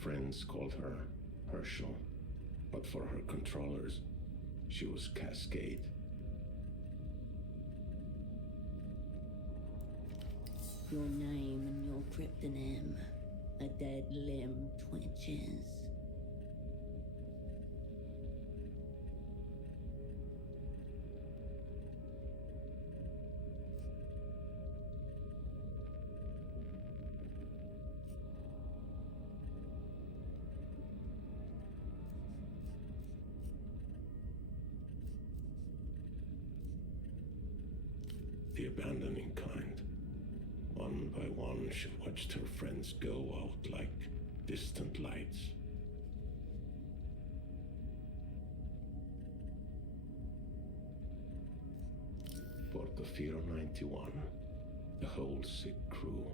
friends called her Herschel, but for her controllers, she was Cascade. Your name and your cryptonym, a dead limb twitches. The abandoning kind. One by one, she watched her friends go out like distant lights. Portofino 91, the whole sick crew,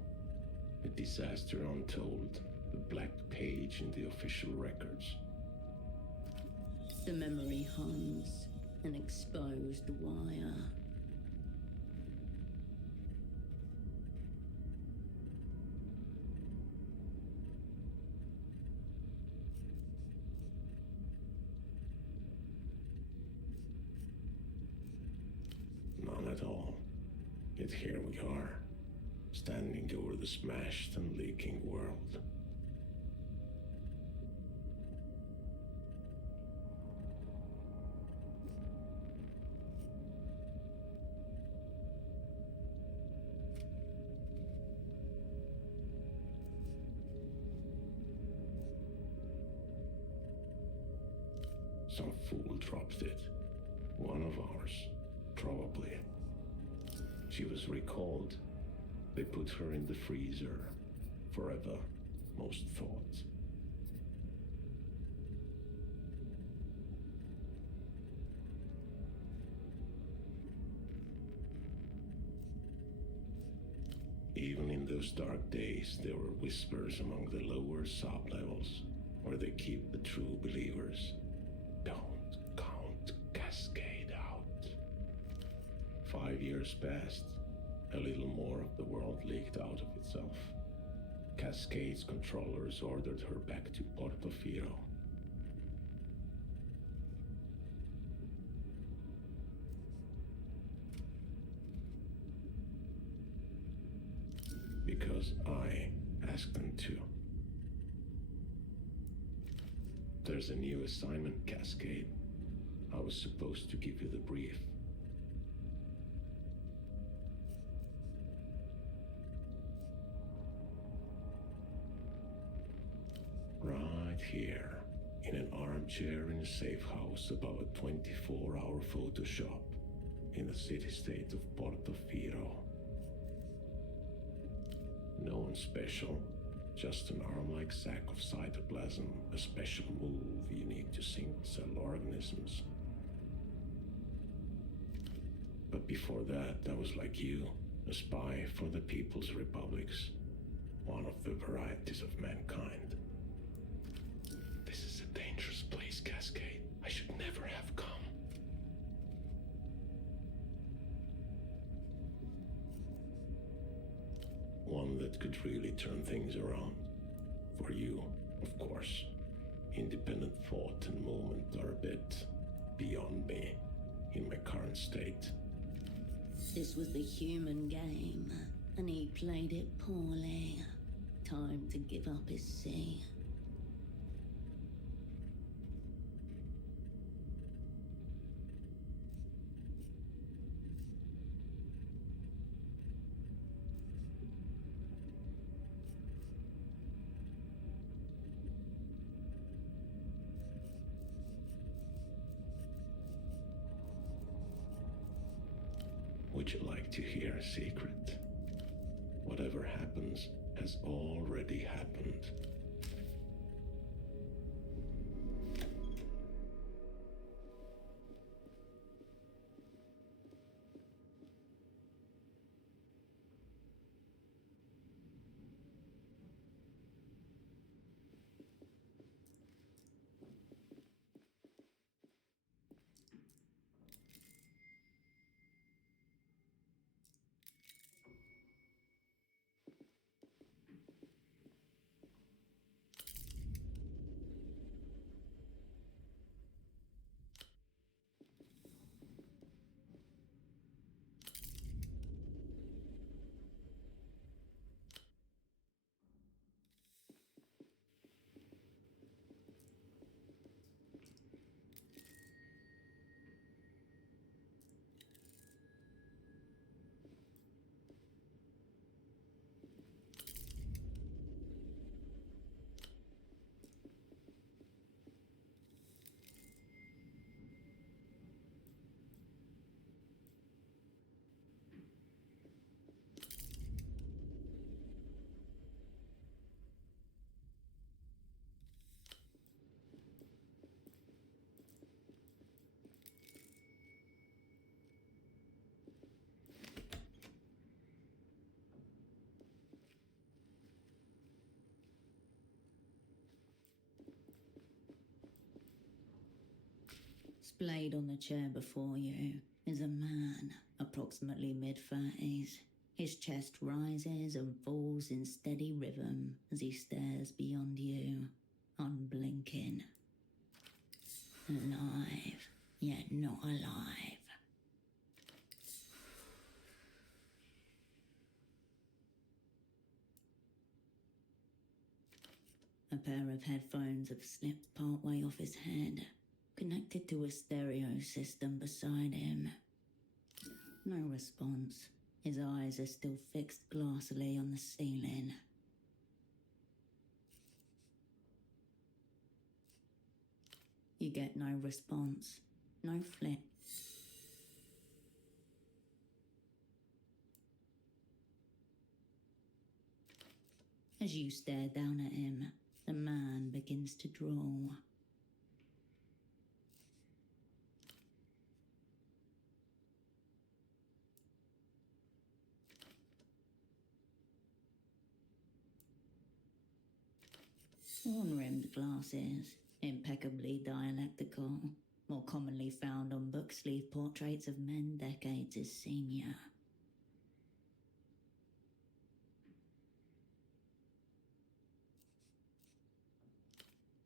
a disaster untold, the black page in the official records. The memory hums, an exposed wire. None at all. Yet here we are, standing over the smashed and leaking world. Some fool dropped it. One of ours. Probably. She was recalled. They put her in the freezer. Forever, most thought. Even in those dark days, there were whispers among the lower sub-levels, where they keep the true believers. Don't count Cascade out. 5 years passed. A little more of the world leaked out of itself. Cascade's controllers ordered her back to Portofino. Because I asked them to. There's a new assignment, Cascade. I was supposed to give you the brief. Right here, in an armchair in a safe house above a 24-hour photo shop in the city-state of Portofino. No one special, just an arm-like sack of cytoplasm, a special move unique to single-cell organisms. But before that, I was like you, a spy for the People's Republics, one of the varieties of mankind. This is a dangerous place, Cascade. I should never have come. One that could really turn things around. For you, of course. Independent thought and movement are a bit beyond me in my current state. This was the human game, and he played it poorly. Time to give up his sea. Would you like to hear a secret? Whatever happens has already happened. Displayed on the chair before you is a man, approximately mid-30s. His chest rises and falls in steady rhythm as he stares beyond you, unblinking. Alive, yet not alive. A pair of headphones have slipped partway off his head, connected to a stereo system beside him. No response. His eyes are still fixed glassily on the ceiling. You get no response. No flip. As you stare down at him, the man begins to draw. Horn-rimmed glasses, impeccably dialectical, more commonly found on book sleeve portraits of men decades his senior.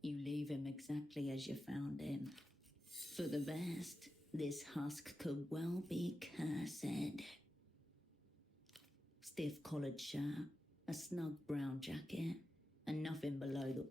You leave him exactly as you found him. For the best, this husk could well be cursed. Stiff collared shirt, a snug brown jacket, and nothing below the...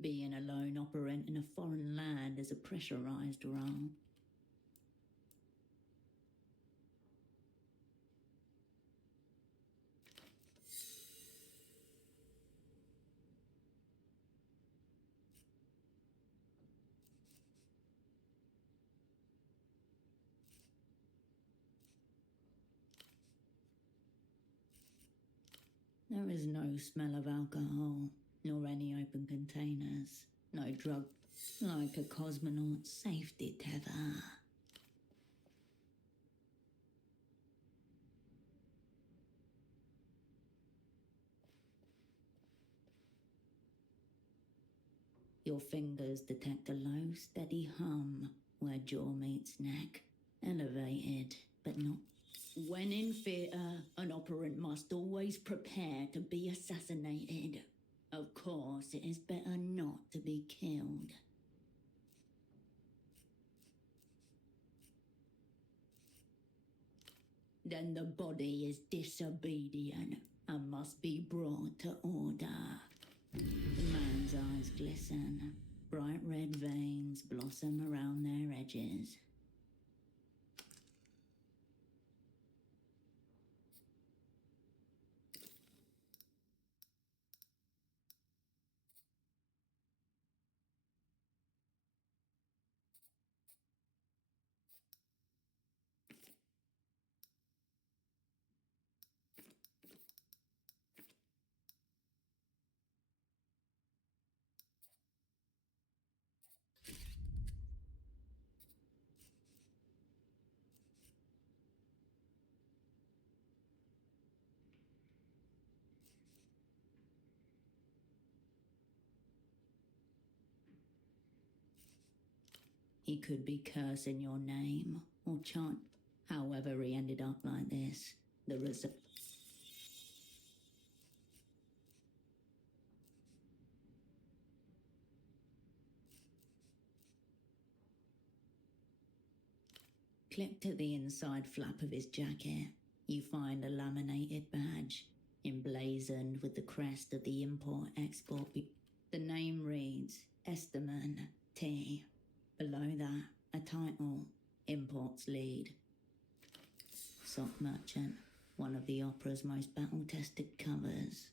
Being a lone operant in a foreign land is a pressurized role. There is no smell of alcohol, nor any open containers, no drug, like a cosmonaut's safety tether. Your fingers detect a low, steady hum where jaw meets neck, elevated, but not. When in theatre, an operant must always prepare to be assassinated. Of course, it is better not to be killed. Then the body is disobedient and must be brought to order. The man's eyes glisten. Bright red veins blossom around their edges. He could be cursing your name or chant. However he ended up like this, the result... Clipped to the inside flap of his jacket, you find a laminated badge, emblazoned with the crest of the import-export... The name reads Esteman T. Below that, a title, Imports Lead. Sock Merchant, one of the opera's most battle-tested covers.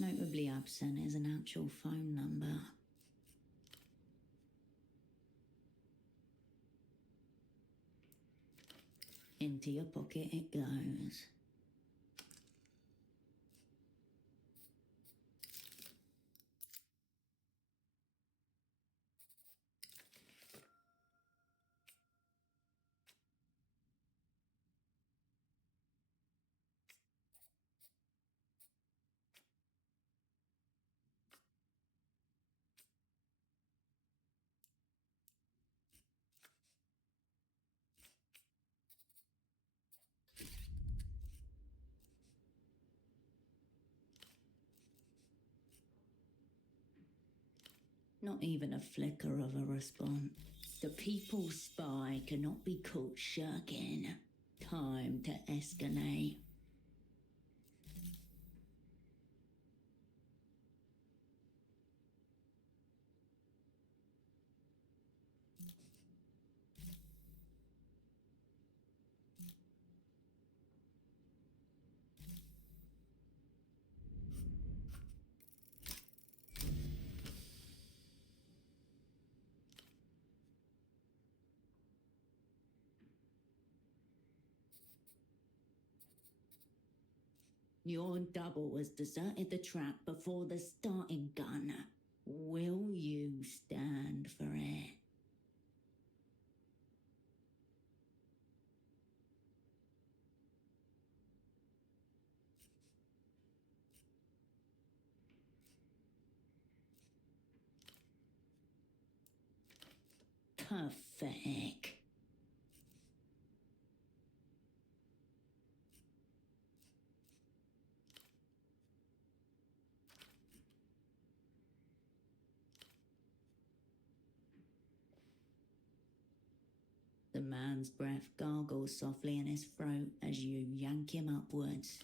Notably absent is an actual phone number. Into your pocket it goes. Not even a flicker of a response. The people's spy cannot be caught shirking. Time to escalate. Your double has deserted the trap before the starting gun. Will you stand for it? Pathetic. The man's breath gargles softly in his throat as you yank him upwards.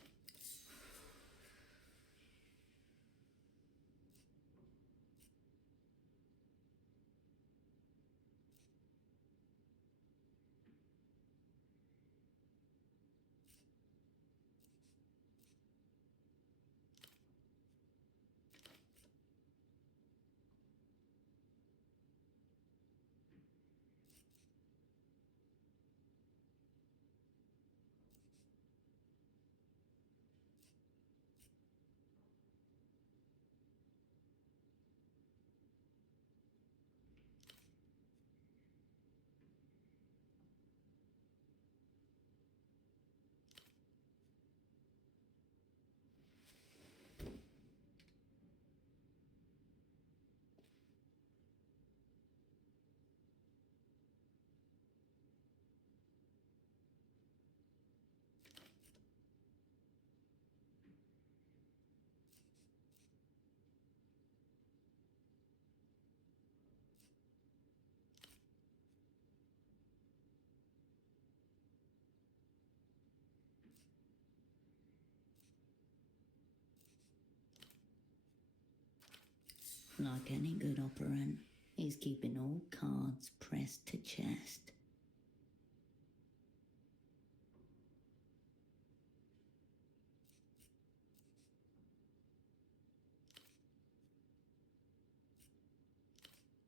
Like any good operant, he's keeping all cards pressed to chest.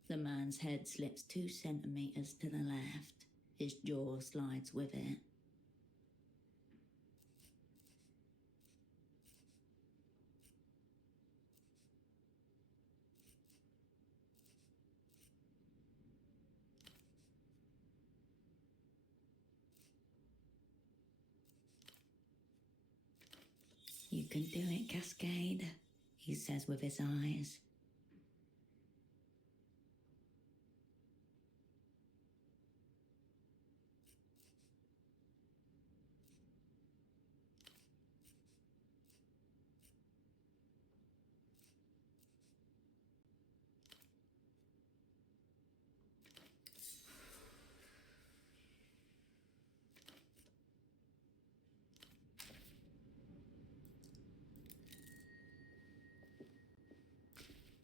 The man's head slips 2 centimeters to the left. His jaw slides with it. You can do it, Cascade, he says with his eyes.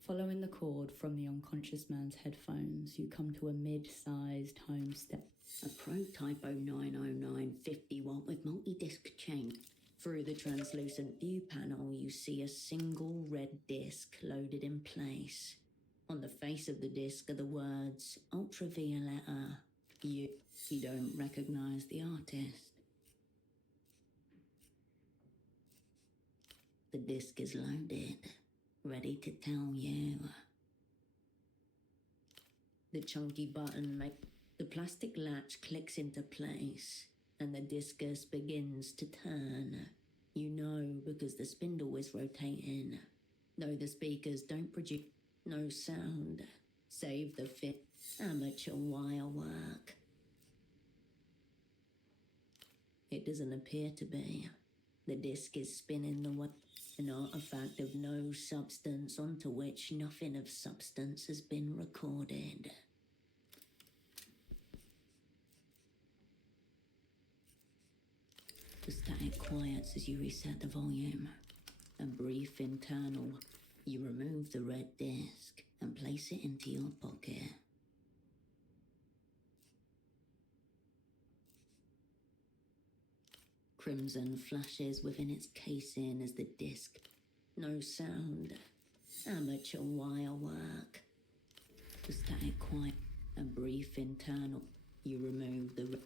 Following the cord from the unconscious man's headphones, you come to a mid-sized homestead. A prototype 0909 50 watt with multi-disc chain. Through the translucent view panel, you see a single red disc loaded in place. On the face of the disc are the words ultraviolet. You don't recognize the artist. The disc is loaded, ready to tell you. The chunky button the plastic latch clicks into place, and the discus begins to turn. You know because the spindle is rotating, though the speakers don't produce no sound, save the amateur wire work. It doesn't appear to be. The disc is spinning an artifact of no substance onto which nothing of substance has been recorded. The static quiets as you reset the volume. A brief internal. You remove the red disc and place it into your pocket. Crimson flashes within its casing as the disc. No sound. Amateur wire work. The static quiet. A brief internal. You remove the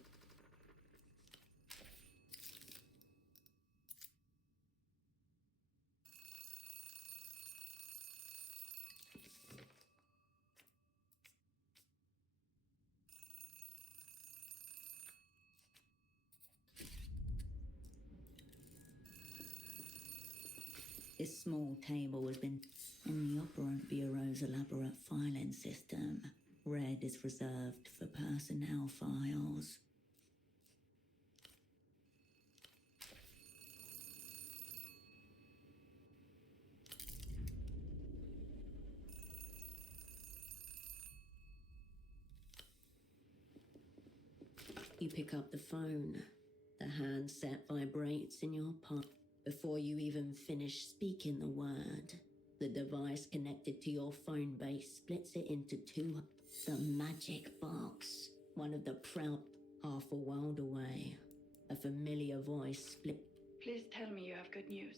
This small table has been in the Operant Bureau's elaborate filing system. Red is reserved for personnel files. You pick up the phone. The handset vibrates in your pocket. Before you even finish speaking the word, the device connected to your phone base splits it into two. The magic box, one of the proud, half a world away. A familiar voice split. Please tell me you have good news.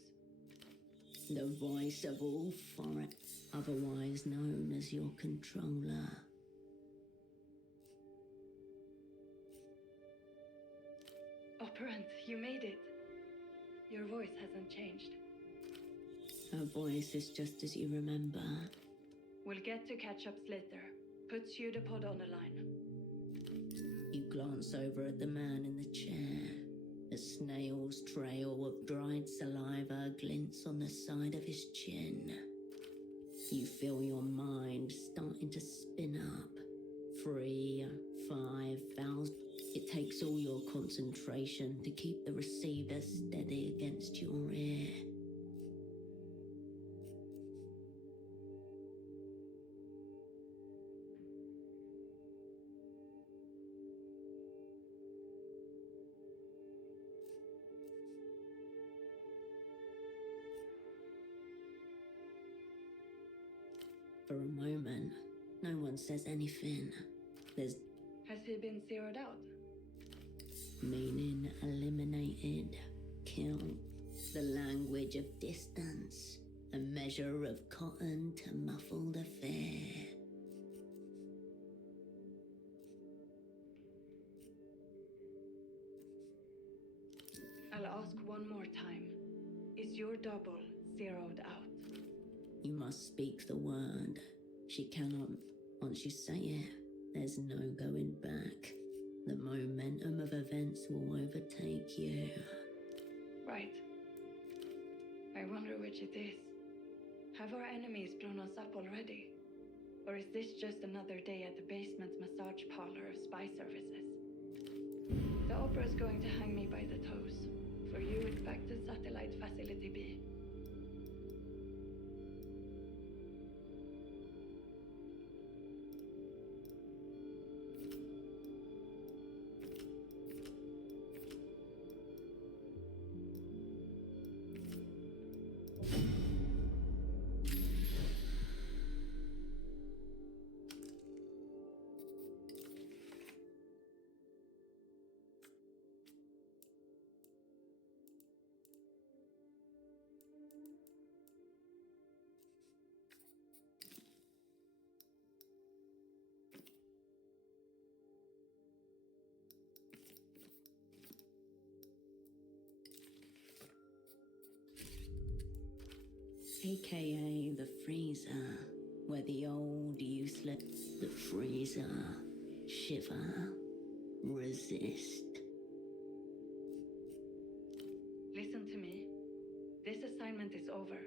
The voice of all foreign, otherwise known as your controller. Operant, you made it. Your voice hasn't changed. Her voice is just as you remember. We'll get to catch-ups later. Put pseudopod on the line. You glance over at the man in the chair. A snail's trail of dried saliva glints on the side of his chin. You feel your mind starting to spin up. 3, 5,000. It takes all your concentration to keep the receiver steady against your ear. For a moment, no one says anything. There's Has he been zeroed out? meaning eliminated, killed. The language of distance, a measure of cotton to muffle the fear. I'll ask one more time. Is your double zeroed out? You must speak the word. She cannot. Once you say it, there's no going back. The momentum of events will overtake you. Right. I wonder which it is. Have our enemies blown us up already? Or is this just another day at the basement massage parlor of spy services? The opera's going to hang me by the toes. For you, it's back to satellite facility B. aka the freezer, where the old useless, the freezer, shiver, resist. Listen to me. This assignment is over.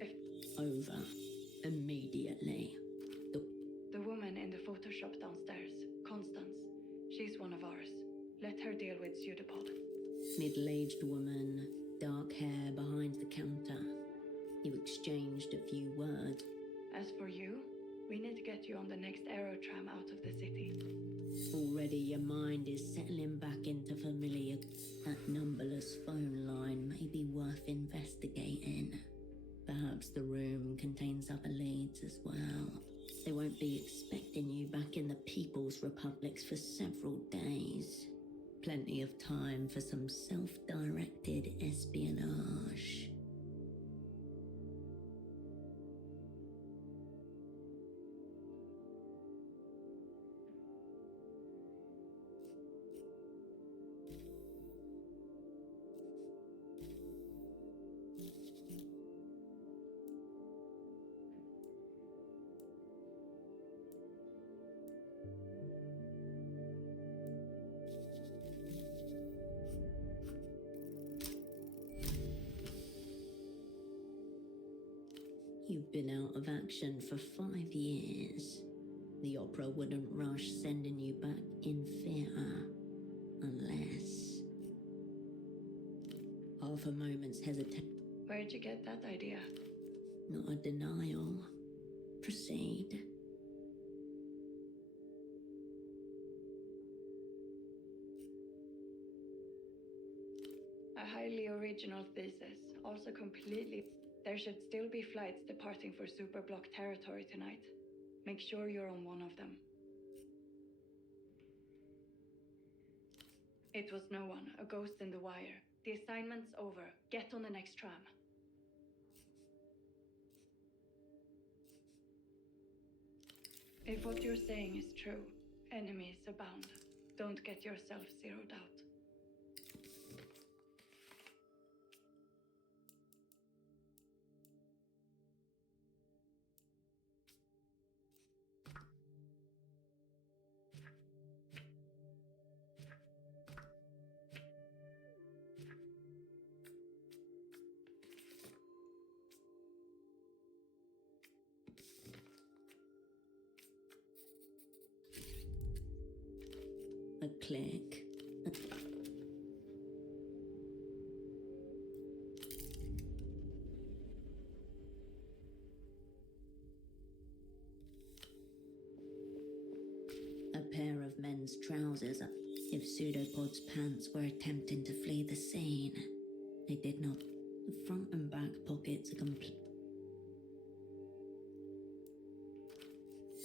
If Over. Immediately. the woman in the Photoshop downstairs, Constance, she's one of ours. Let her deal with Pseudopod. Middle-aged woman, dark hair behind the counter. You exchanged a few words. As for you, we need to get you on the next aerotram out of the city. Already your mind is settling back into familiar. That numberless phone line may be worth investigating. Perhaps the room contains other leads as well. They won't be expecting you back in the People's Republics for several days. Plenty of time for some self-directed espionage. You've been out of action for 5 years. The opera wouldn't rush sending you back in theatre. Unless... Half a moment's hesitation. Where'd you get that idea? Not a denial. Proceed. A highly original thesis, also completely... There should still be flights departing for Superblock territory tonight. Make sure you're on one of them. It was no one, a ghost in the wire. The assignment's over. Get on the next tram. If what you're saying is true, enemies abound. Don't get yourself zeroed out. A click. A pair of men's trousers. If Pseudopod's pants were attempting to flee the scene, they did not. The front and back pockets are complete.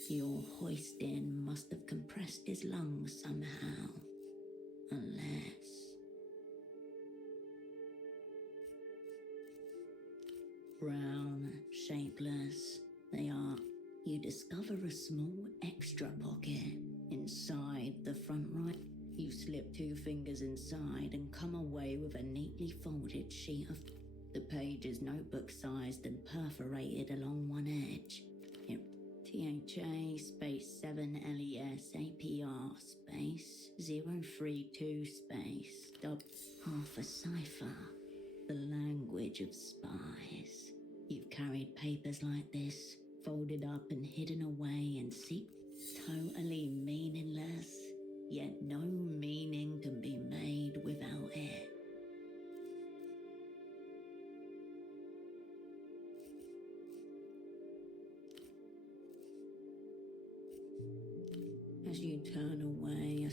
Your hoisting must have compressed his lungs somehow. Unless... Brown, shapeless, they are. You discover a small extra pocket inside the front right. You slip 2 fingers inside and come away with a neatly folded sheet of... The page is notebook-sized and perforated along one edge. THA space 7 LES APR space 032 space half a cipher. The language of spies. You've carried papers like this, folded up and hidden away and totally meaningless, yet no meaning can be made without it. As you turn away,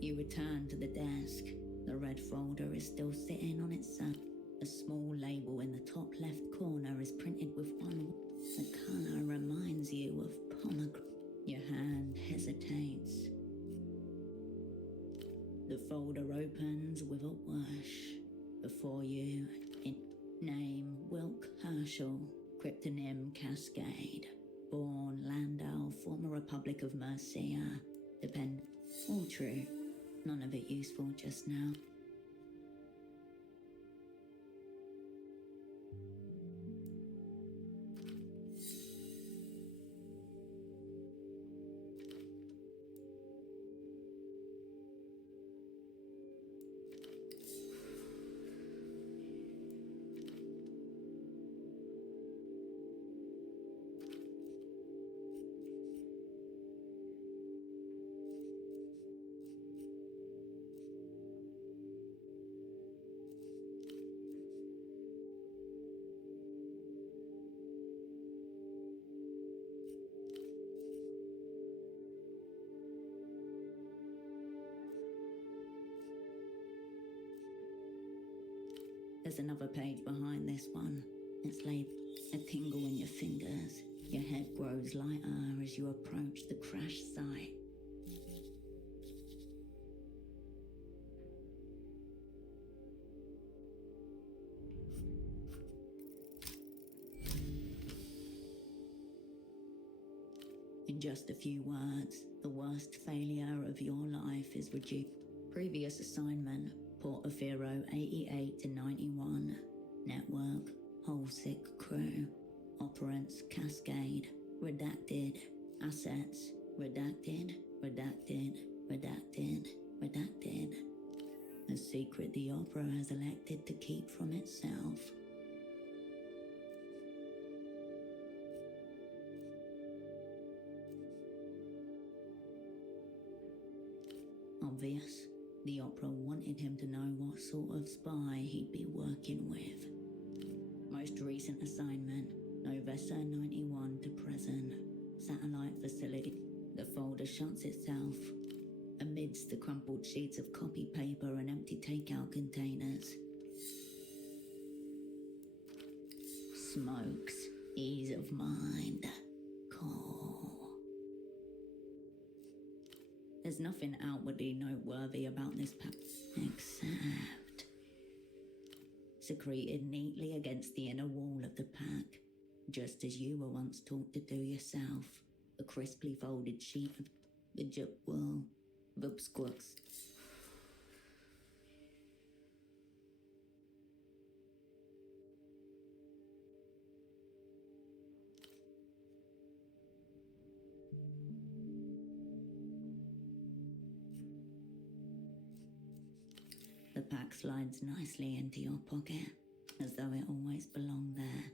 you return to the desk. The red folder is still sitting on its side. A small label in the top left corner is printed with one. The colour reminds you of pomegranate. Your hand hesitates. The folder opens with a whoosh. Before you, name Wilk Herschel, cryptonym Cascade, born Landau, former Republic of Mercia, all true. None of it useful just now. There's another page behind this one. It's labeled a tingle in your fingers. Your head grows lighter as you approach the crash site. In just a few words, the worst failure of your life is reduced. Previous assignment, Portofino 88 to 91. Network, whole sick crew. Operants, cascade. Redacted. Assets, redacted, redacted, redacted, redacted. A secret the opera has elected to keep from itself. Obvious. The opera wanted him to know what sort of spy he'd be working with. Most recent assignment, November 91 to present. Satellite facility. The folder shuts itself amidst the crumpled sheets of copy paper and empty takeout containers. Smokes. Ease of mind. Cool. There's nothing outwardly noteworthy about this pack, except secreted neatly against the inner wall of the pack, just as you were once taught to do yourself, a crisply folded sheet of the Vubsquux. The pack slides nicely into your pocket, as though it always belonged there.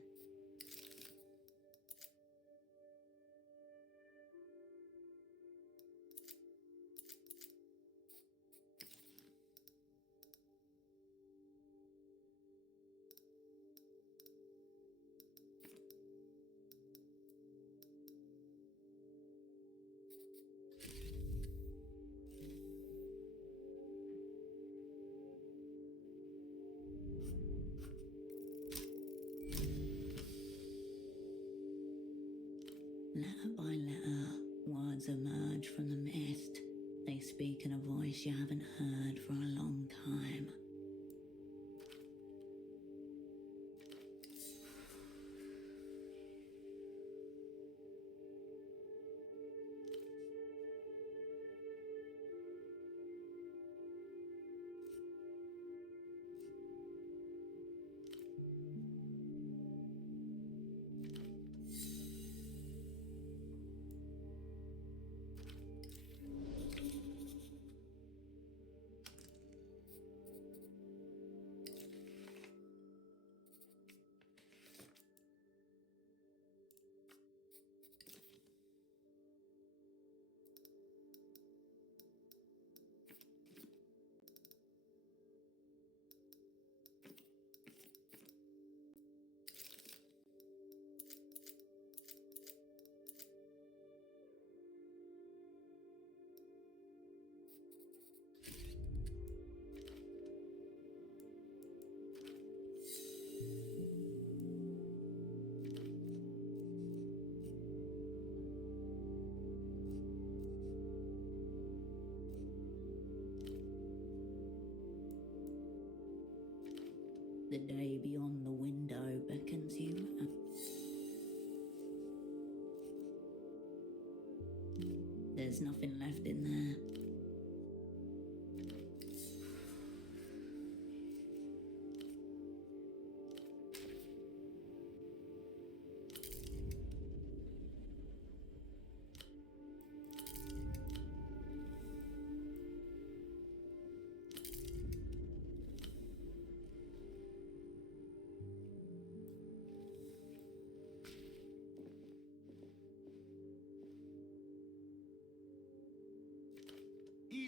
Letter by letter, words emerge from the mist. They speak in a voice you haven't heard for a long time. The day beyond the window beckons you. There's nothing left in there.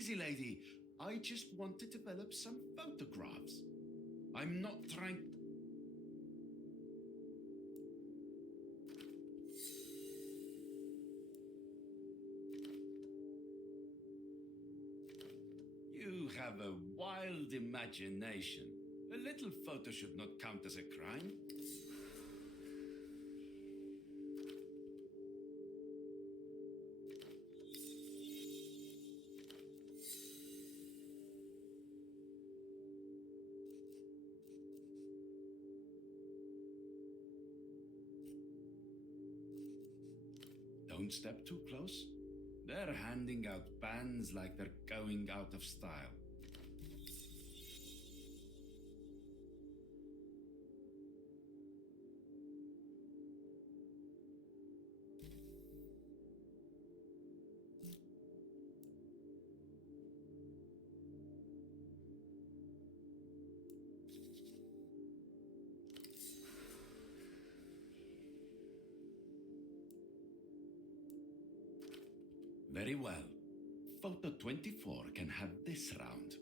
easy, lady. I just want to develop some photographs. I'm not trying... You have a wild imagination. A little photo should not count as a crime. Don't step too close. They're handing out bans like they're going out of style. Very well. Photo 24 can have this round.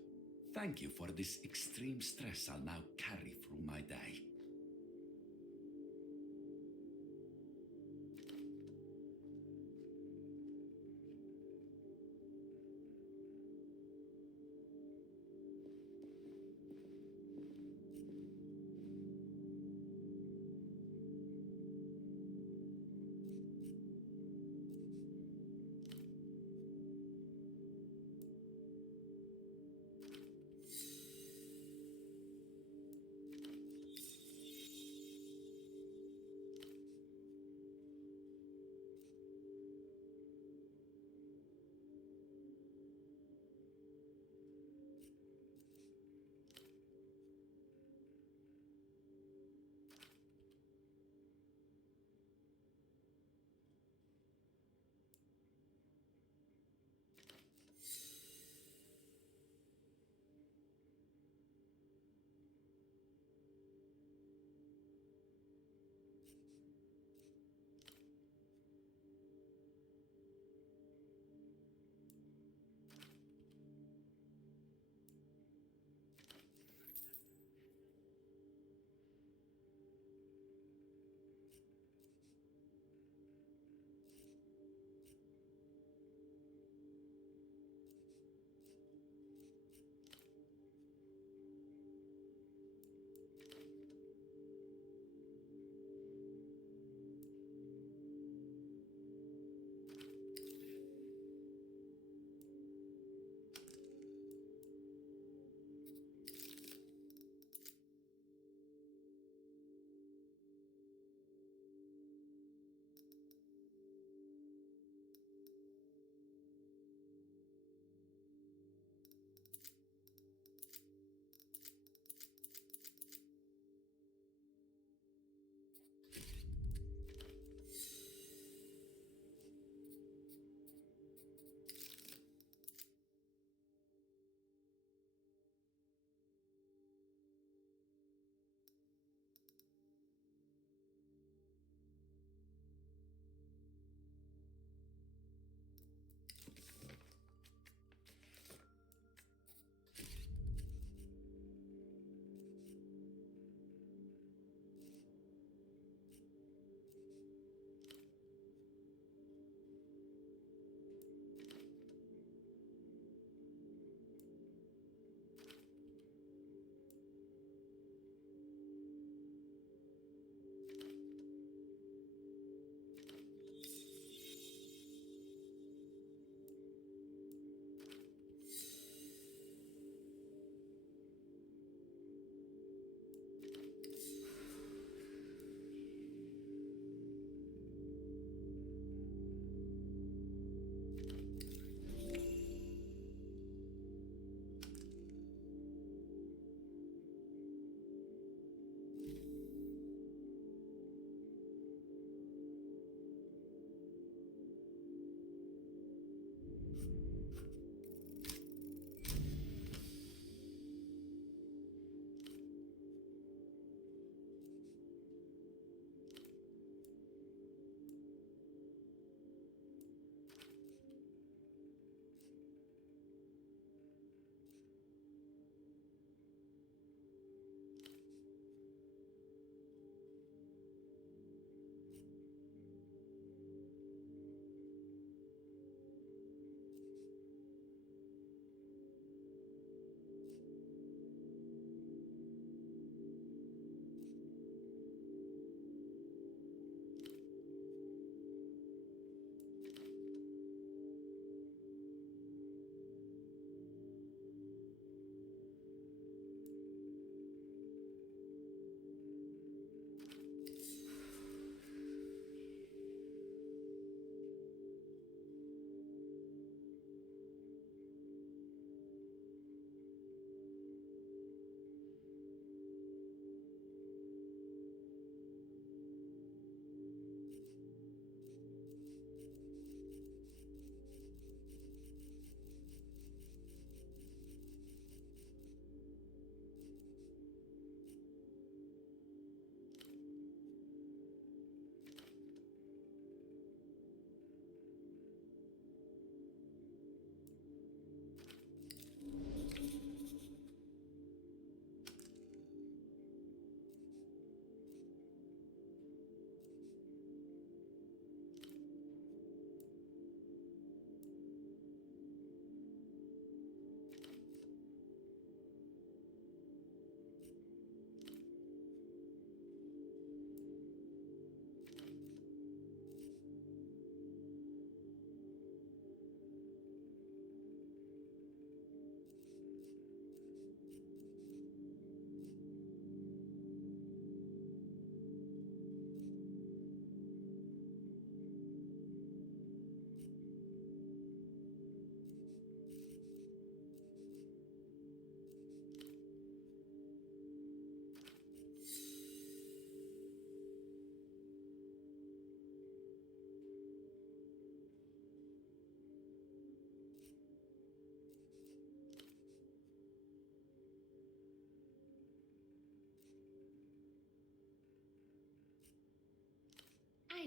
Thank you for this extreme stress I'll now carry through my day.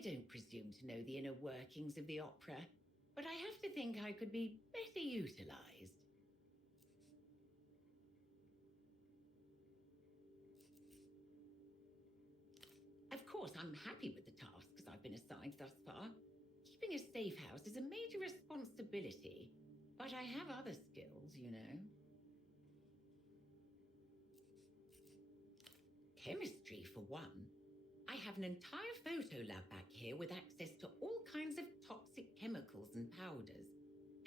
don't presume to know the inner workings of the opera, but I have to think I could be better utilized. Of course, I'm happy with the tasks I've been assigned thus far. Keeping a safe house is a major responsibility, but I have other skills, you know. Chemistry, for one. I have an entire photo lab back here with access to all kinds of toxic chemicals and powders.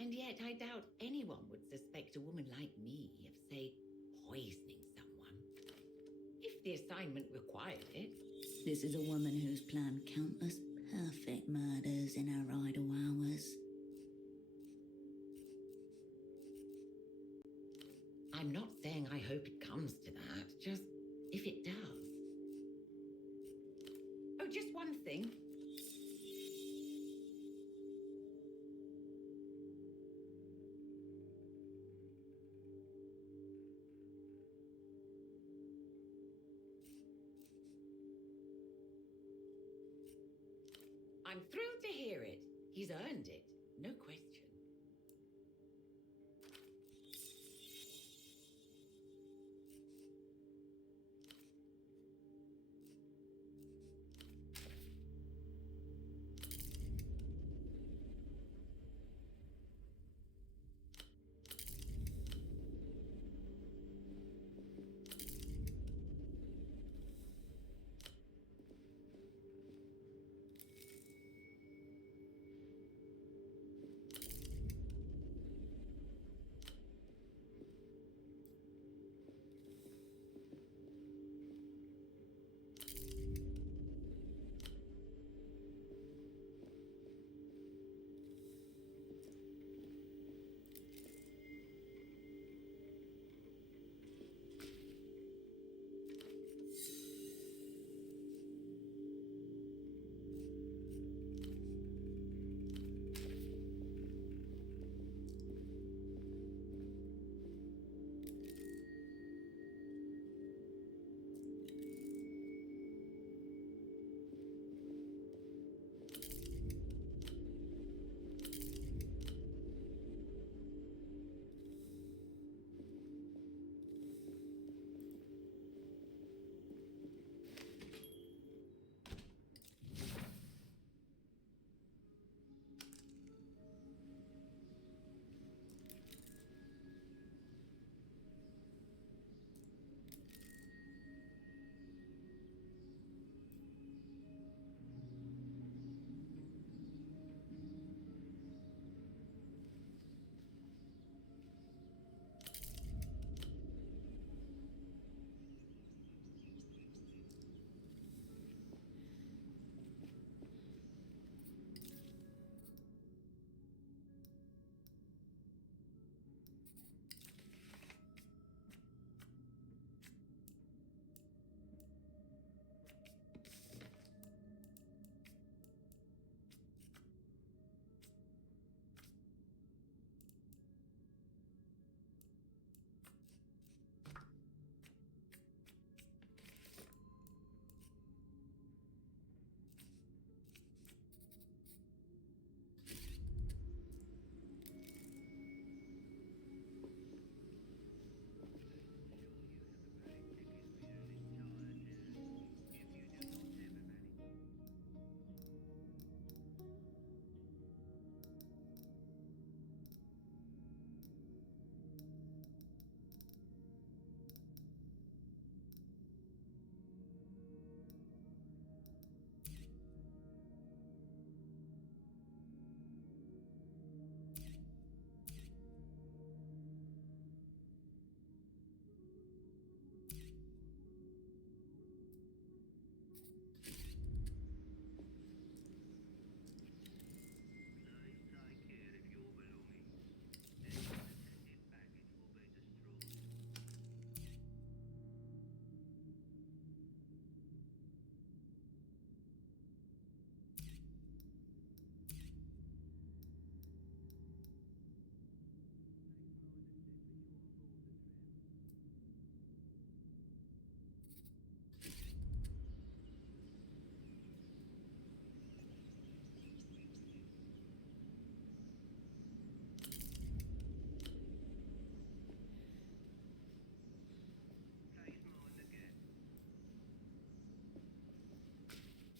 And yet I doubt anyone would suspect a woman like me of, say, poisoning someone. If the assignment required it. This is a woman who's planned countless perfect murders in her idle hours. I'm not saying I hope it comes to that, just if it does. Oh, just one thing. I'm thrilled to hear it. He's earned it, no question.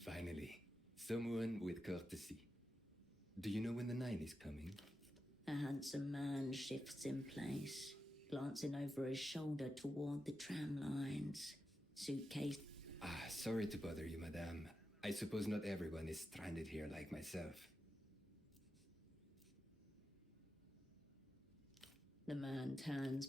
Finally, someone with courtesy. Do you know when the 9 is coming? A handsome man shifts in place, glancing over his shoulder toward the tram lines. Suitcase. Sorry to bother you, madame. I suppose not everyone is stranded here like myself. The man turns.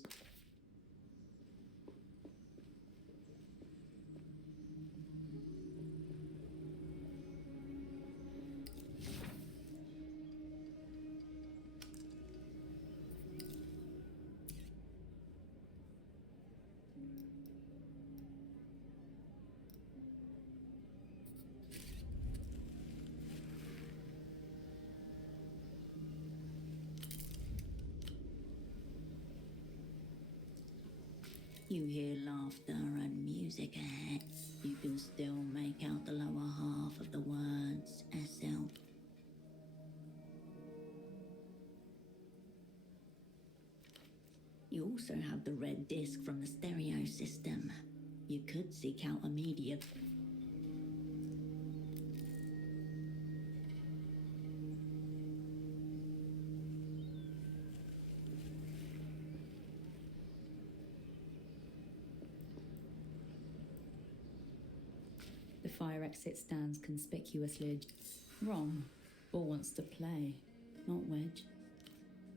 You hear laughter and music ahead. You can still make out the lower half of the words SL. You also have the red disc from the stereo system. You could seek out a media. The fire exit stands conspicuously. Wrong. Ball wants to play, not wedge.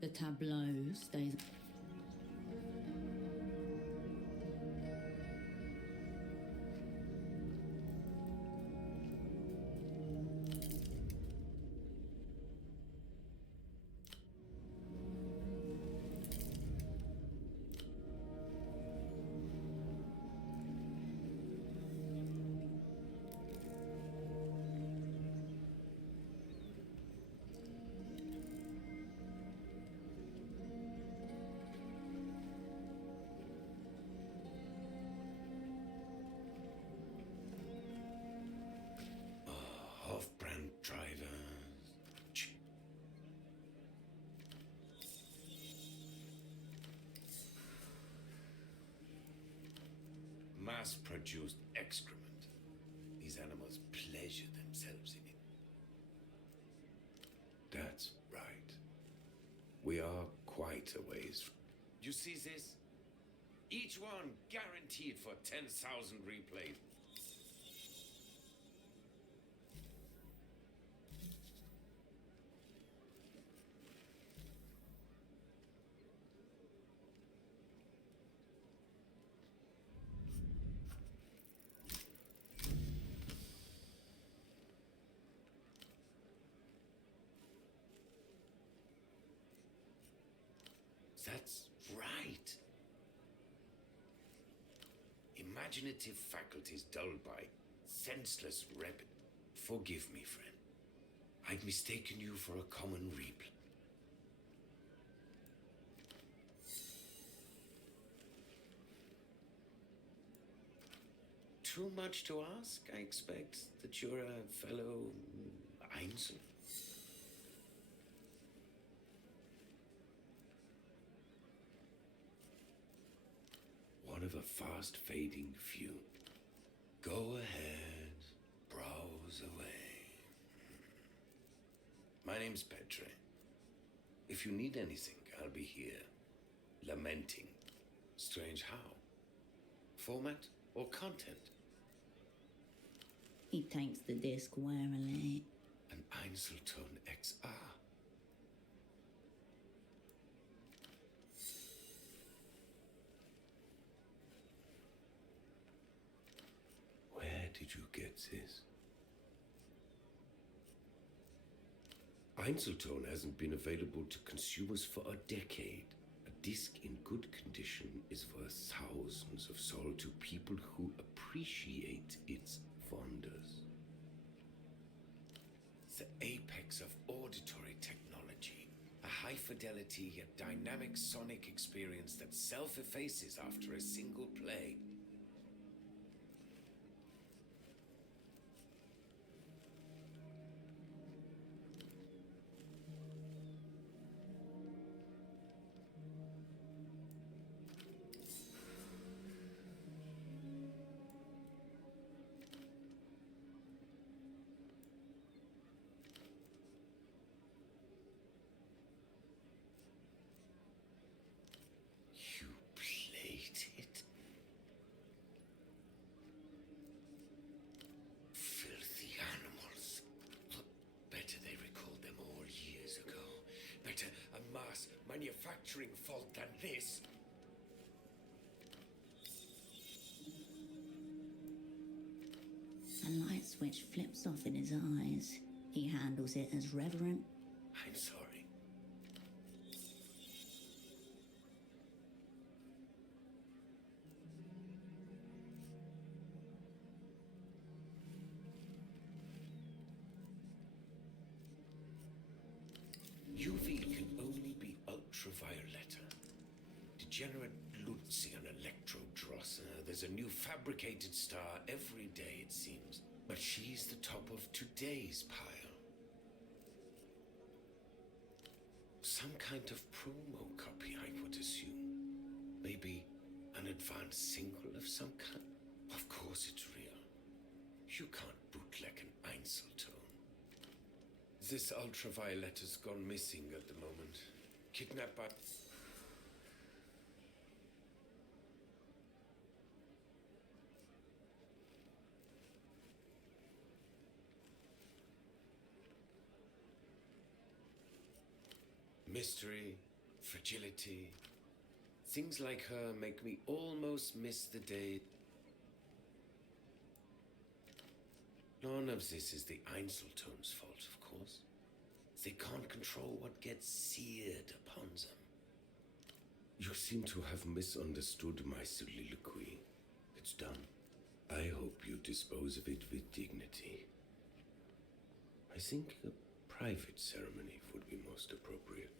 The tableau stays. Off-brand drivers. Mass-produced excrement. These animals pleasure themselves in it. That's right. We are quite a ways. You see this? Each one guaranteed for 10,000 replays. That's right. Imaginative faculties dulled by senseless rapid. Forgive me, friend. I'd mistaken you for a common reaper. Too much to ask, I expect, that you're a fellow Einzel. One of a fast-fading few. Go ahead, browse away. My name's Petre. If you need anything, I'll be here. Lamenting. Strange how? Format or content? He takes the disc warily. An Einzelton XR. Where did you get this? Einzelton hasn't been available to consumers for a decade. A disc in good condition is worth thousands of sold to people who appreciate its wonders. The apex of auditory technology. A high-fidelity yet dynamic sonic experience that self-effaces after a single play. worse manufacturing fault than this. A light switch flips off in his eyes. He handles it as reverent. I'm sorry. UV can only be ultraviolet. Degenerate Lutzian electrodrosser. There's a new fabricated star every day, it seems. But she's the top of today's pile. Some kind of promo copy, I would assume. Maybe an advanced single of some kind. Of course it's real. You can't bootleg an Einzelton. This ultraviolet has gone missing at the moment. Kidnapped by... Mystery, fragility. Things like her make me almost miss the day. None of this is the Einzelton's fault, of course. They can't control what gets seared upon them. You seem to have misunderstood my soliloquy. It's done. I hope you dispose of it with dignity. I think a private ceremony would be most appropriate.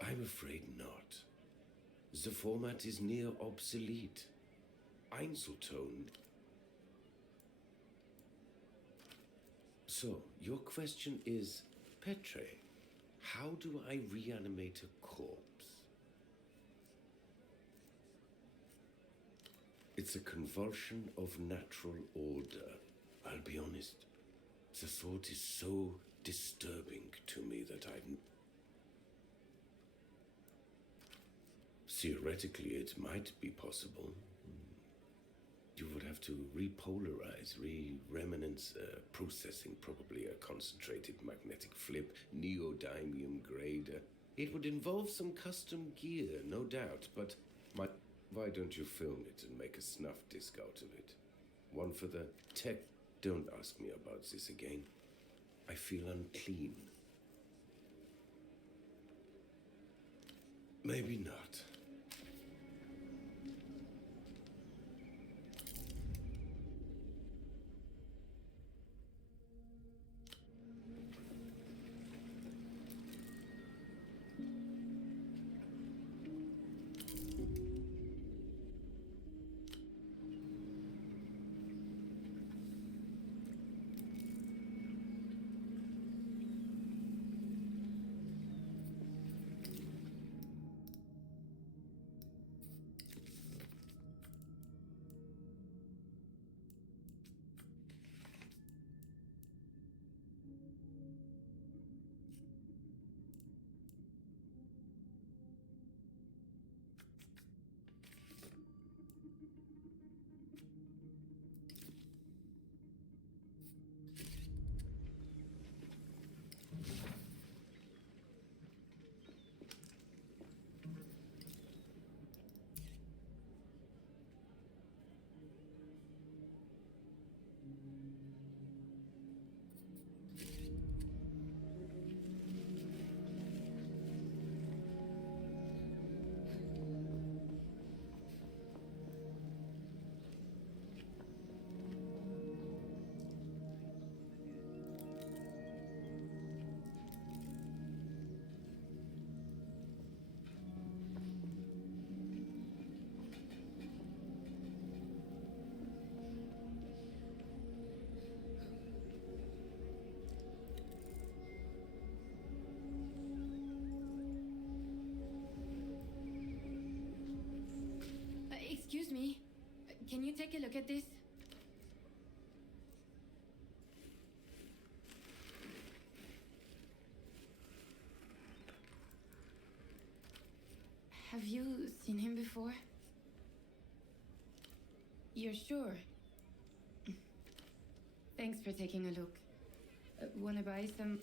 I'm afraid not. The format is near obsolete. Einzelton. So, your question is, Petre, how do I reanimate a corpse? It's a convulsion of natural order. I'll be honest, the thought is so disturbing to me that I've... Theoretically, it might be possible. You would have to repolarize, re-remanence processing, probably a concentrated magnetic flip, neodymium grader. It would involve some custom gear, no doubt, but why don't you film it and make a snuff disc out of it? One for the tech. Don't ask me about this again. I feel unclean. Maybe not. Excuse me. Can you take a look at this? Have you seen him before? You're sure? Thanks for taking a look. Wanna buy some?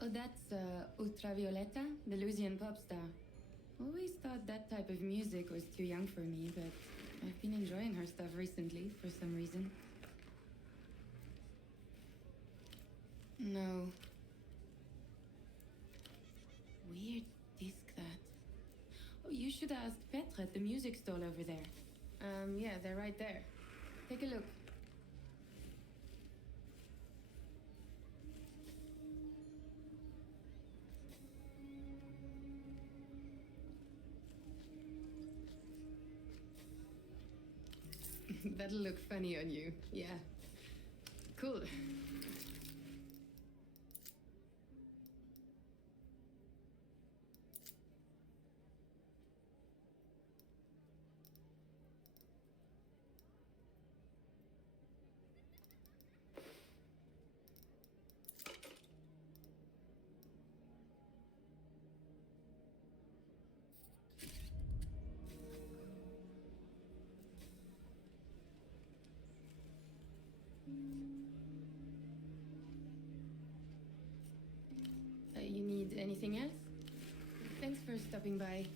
Oh, that's Ultravioletta, the Louisian pop star. Always thought that type of music was too young for me, but I've been enjoying her stuff recently for some reason. No. Weird disc that. Oh, you should ask Petra at the music stall over there. Yeah, they're right there. Take a look. That'll look funny on you. Yeah. Cool. You need anything else? Thanks for stopping by.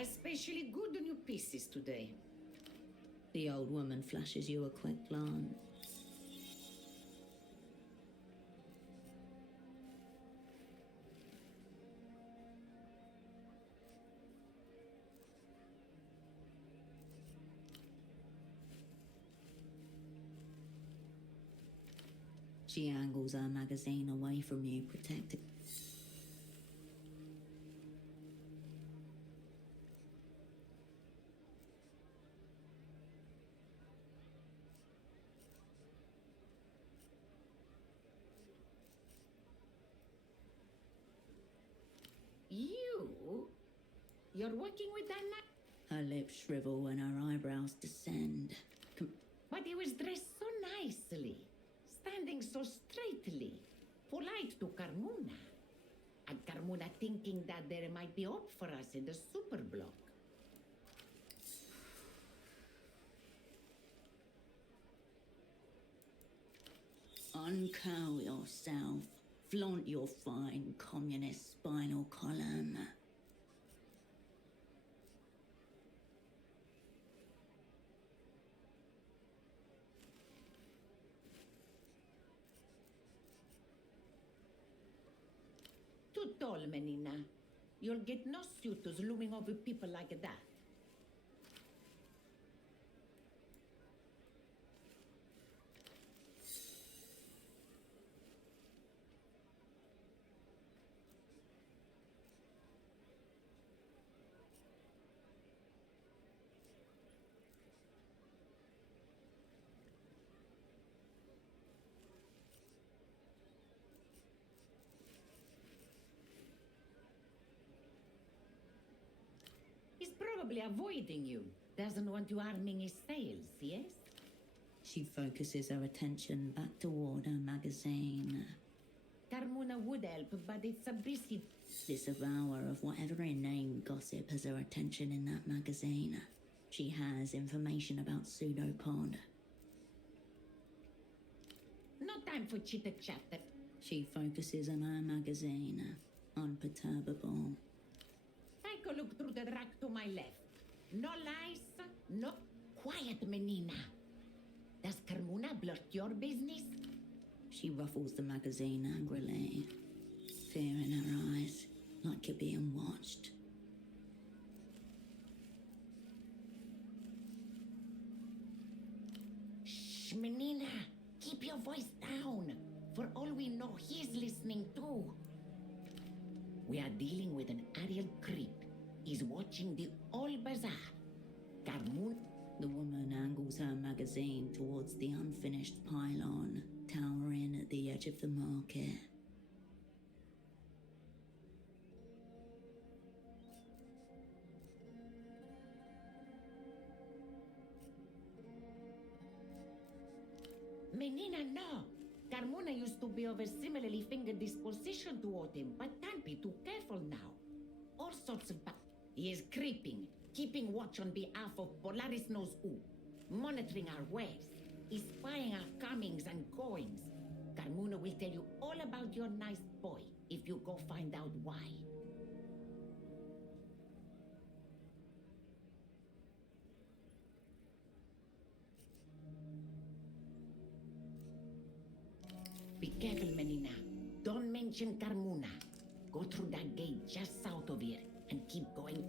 Especially good new pieces today. The old woman flashes you a quick glance. She angles her magazine away from you, protected. You're working with that now? Her lips shrivel and her eyebrows descend. But he was dressed so nicely, standing so straightly, polite to Carmona. And Carmona thinking that there might be hope for us in the superblock. Uncurl yourself. Flaunt your fine communist spinal column. Too tall, Menina. You'll get no suitors looming over people like that. He's probably avoiding you. Doesn't want you harming his sales, yes? She focuses her attention back toward her magazine. Carmona would help, but it's a busy... Disavower of whatever inane gossip has her attention in that magazine. She has information about Pseudopod. No time for chitter-chatter. She focuses on her magazine, unperturbable. Take a look through the rack to my left. No lies, no... Quiet, Menina. blurt your business? She ruffles the magazine angrily, fear in her eyes, like you're being watched. Shh, menina, keep your voice down. For all we know, he's listening too. We are dealing with an Ariel creep. He's watching the whole bazaar. Carmoon. The woman angles her magazine towards the unfinished pylon, towering at the edge of the market. Menina, no. Carmona used to be of a similarly fingered disposition toward him, but can't be too careful now. All sorts of He is creeping, keeping watch on behalf of Polaris knows who, monitoring our ways, he's spying our comings and goings. Carmona will tell you all about your nice boy if you go find out why. Be careful, Menina. Don't mention Carmona. Go through that gate just south of here and keep going